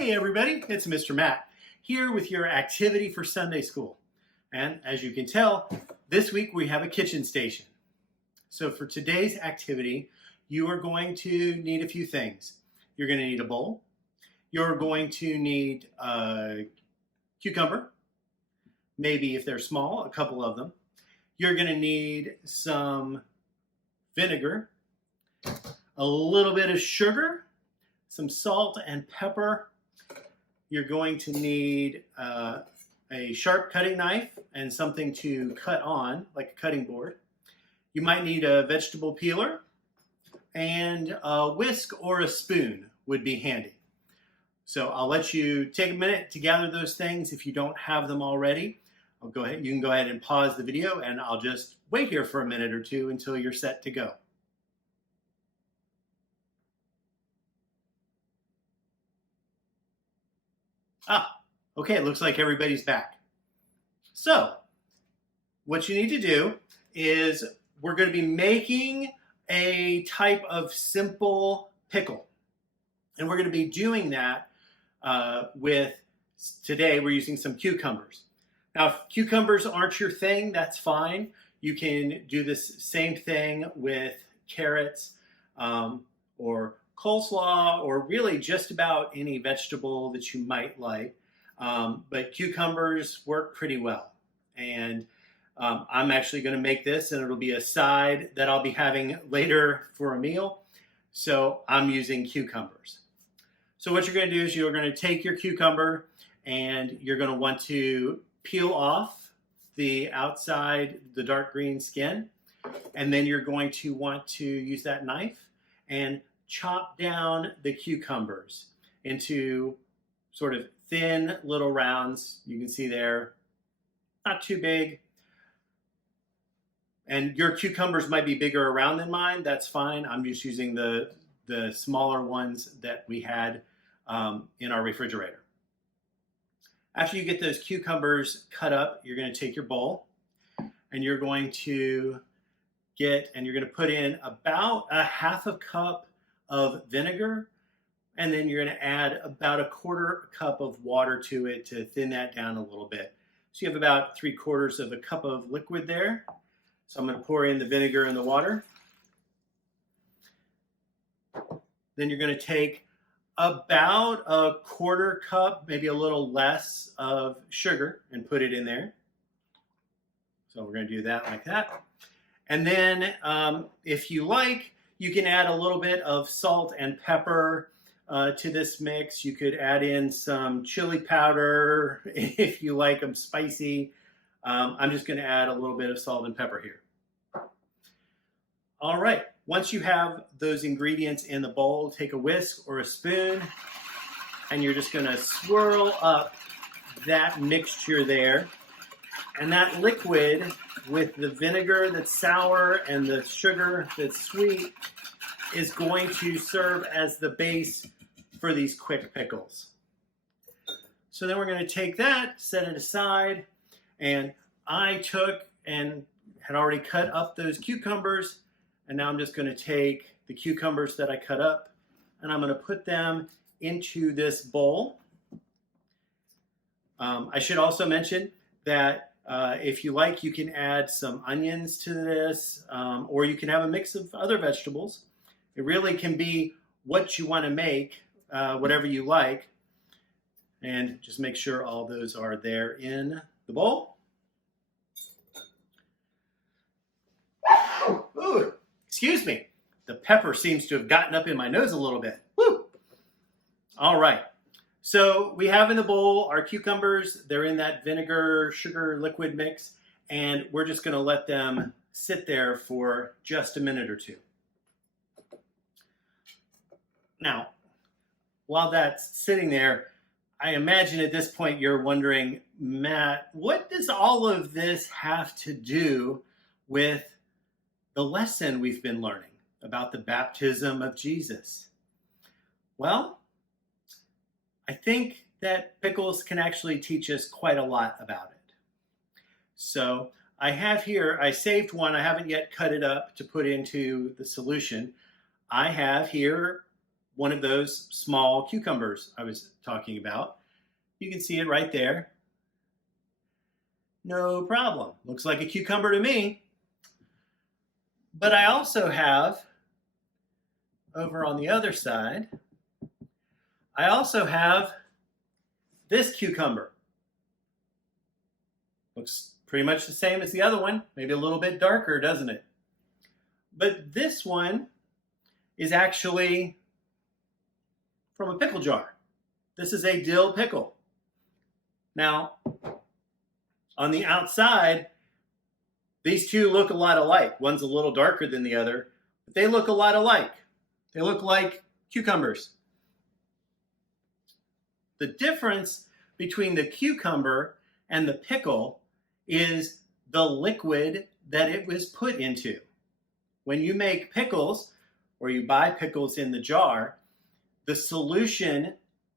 Hey everybody, it's Mr. Matt here with your activity for Sunday school. And as you can tell, this week we have a kitchen station. So for today's activity, you are going to need a few things. You're going to need a bowl. You're going to need a cucumber, maybe if they're small, a couple of them. You're going to need some vinegar, a little bit of sugar, some salt and pepper. You're going to need a sharp cutting knife and something to cut on, like a cutting board. You might need a vegetable peeler, and a whisk or a spoon would be handy. So I'll let you take a minute to gather those things if you don't have them already. You can go ahead and pause the video, and I'll just wait here for a minute or two until you're set to go. Okay, it looks like everybody's back. So, what you need to do is we're going to be making a type of simple pickle. And we're going to be doing that today we're using some cucumbers. Now, if cucumbers aren't your thing, that's fine. You can do this same thing with carrots or coleslaw, or really just about any vegetable that you might like. But cucumbers work pretty well. And I'm actually going to make this, and it'll be a side that I'll be having later for a meal. So I'm using cucumbers. So what you're going to do is you're going to take your cucumber, and you're going to want to peel off the outside, the dark green skin. And then you're going to want to use that knife and chop down the cucumbers into sort of thin little rounds. You can see there, not too big. And your cucumbers might be bigger around than mine. That's fine. I'm just using the smaller ones that we had in our refrigerator. After you get those cucumbers cut up, you're going to take your bowl, and you're going to put in about a half a cup of vinegar, and then you're going to add about a quarter cup of water to it to thin that down a little bit. So you have about 3/4 of a cup of liquid there. So I'm going to pour in the vinegar and the water. Then you're going to take about a quarter cup, maybe a little less, of sugar and put it in there. So we're going to do that like that. And then if you like, you can add a little bit of salt and pepper to this mix. You could add in some chili powder if you like them spicy. I'm just going to add a little bit of salt and pepper here. All right, once you have those ingredients in the bowl, take a whisk or a spoon, and you're just going to swirl up that mixture there. And that liquid with the vinegar that's sour and the sugar that's sweet is going to serve as the base for these quick pickles. So then we're going to take that, set it aside, and I took and had already cut up those cucumbers, and now I'm just going to take the cucumbers that I cut up, and I'm going to put them into this bowl. I should also mention that if you like, you can add some onions to this, or you can have a mix of other vegetables. It really can be what you want to make, whatever you like. And just make sure all those are there in the bowl. Ooh, excuse me. The pepper seems to have gotten up in my nose a little bit. Woo! All right. So we have in the bowl our cucumbers. They're in that vinegar, sugar, liquid mix. And we're just going to let them sit there for just a minute or two. Now, while that's sitting there, I imagine at this point you're wondering, Matt, what does all of this have to do with the lesson we've been learning about the baptism of Jesus? Well, I think that pickles can actually teach us quite a lot about it. So I have here, I saved one. I haven't yet cut it up to put into the solution. I have here one of those small cucumbers I was talking about. You can see it right there. No problem. Looks like a cucumber to me. But I also have, over on the other side, I also have this cucumber. Looks pretty much the same as the other one, maybe a little bit darker, doesn't it? But this one is actually from a pickle jar. This is a dill pickle. Now, on the outside, these two look a lot alike. One's a little darker than the other, but they look a lot alike. They look like cucumbers. The difference between the cucumber and the pickle is the liquid that it was put into. When you make pickles, or you buy pickles in the jar, the solution,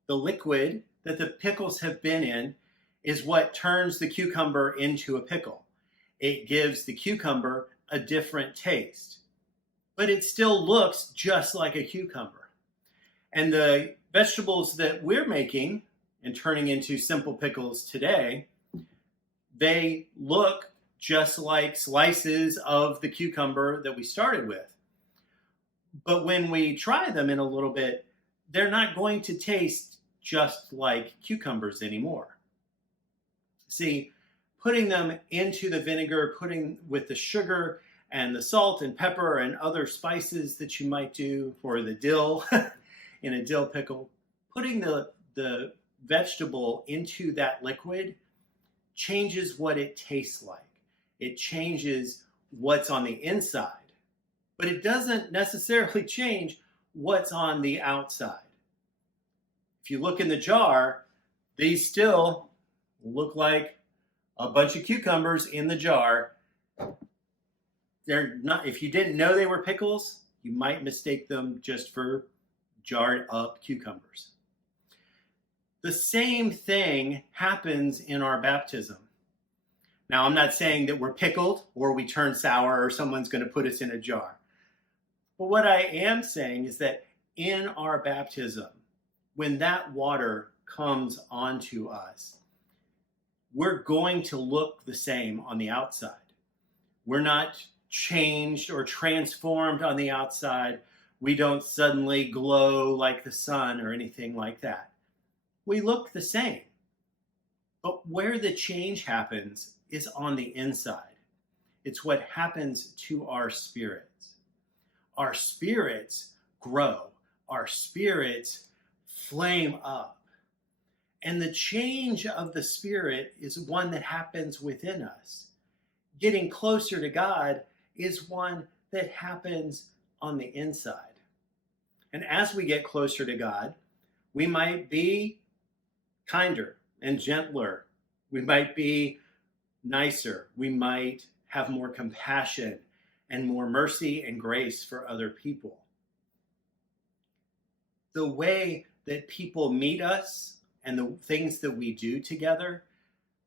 the liquid that the pickles have been in, is what turns the cucumber into a pickle. It gives the cucumber a different taste, but it still looks just like a cucumber. And the vegetables that we're making and turning into simple pickles today, they look just like slices of the cucumber that we started with. But when we try them in a little bit, they're not going to taste just like cucumbers anymore. See, putting them into the vinegar, putting with the sugar and the salt and pepper and other spices that you might do for the dill in a dill pickle, putting the vegetable into that liquid changes what it tastes like. It changes what's on the inside, but it doesn't necessarily change what's on the outside. If you look in the jar, these still look like a bunch of cucumbers in the jar. They're not, if you didn't know they were pickles, you might mistake them just for jarred up cucumbers. The same thing happens in our baptism. Now, I'm not saying that we're pickled or we turn sour or someone's going to put us in a jar. But what I am saying is that in our baptism, when that water comes onto us, we're going to look the same on the outside. We're not changed or transformed on the outside. We don't suddenly glow like the sun or anything like that. We look the same. But where the change happens is on the inside. It's what happens to our spirits. Our spirits grow. Our spirits flame up. And the change of the Spirit is one that happens within us. Getting closer to God is one that happens on the inside. And as we get closer to God, we might be kinder and gentler. We might be nicer. We might have more compassion and more mercy and grace for other people. The way that people meet us and the things that we do together,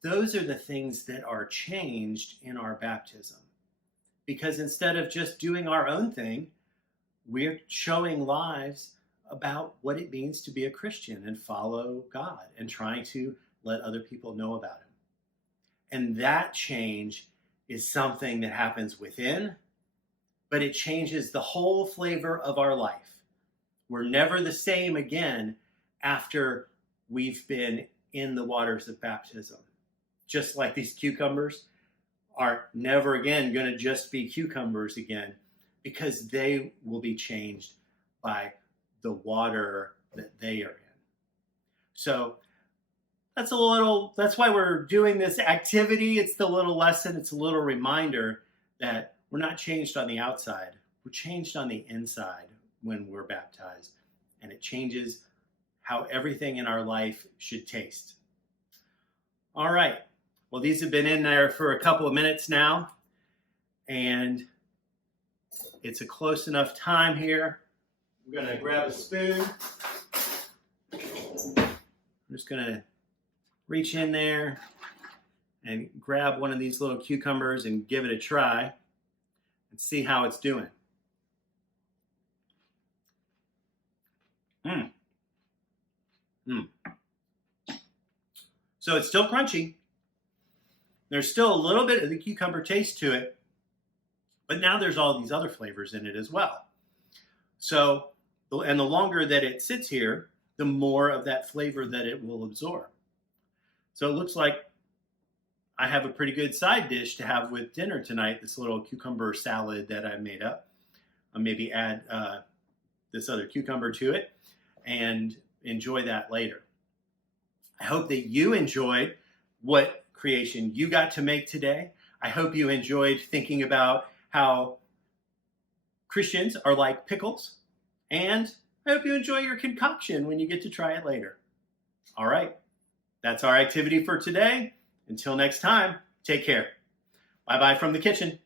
those are the things that are changed in our baptism. Because instead of just doing our own thing, we're showing lives about what it means to be a Christian and follow God and trying to let other people know about Him. And that change is something that happens within, but it changes the whole flavor of our life. We're never the same again after we've been in the waters of baptism. Just like these cucumbers are never again going to just be cucumbers again, because they will be changed by the water that they are in. So that's why we're doing this activity. It's the little lesson. It's a little reminder that we're not changed on the outside. We're changed on the inside when we're baptized. And it changes how everything in our life should taste. All right. Well, these have been in there for a couple of minutes now. And it's a close enough time here. We're going to grab a spoon. I'm just going to reach in there and grab one of these little cucumbers and give it a try and see how it's doing. Mm. Mm. So it's still crunchy. There's still a little bit of the cucumber taste to it, but now there's all these other flavors in it as well. So, and the longer that it sits here, the more of that flavor that it will absorb. So it looks like I have a pretty good side dish to have with dinner tonight, this little cucumber salad that I made up. I'll maybe add this other cucumber to it and enjoy that later. I hope that you enjoyed what creation you got to make today. I hope you enjoyed thinking about how Christians are like pickles, and I hope you enjoy your concoction when you get to try it later. All right, that's our activity for today. Until next time, take care. Bye-bye from the kitchen.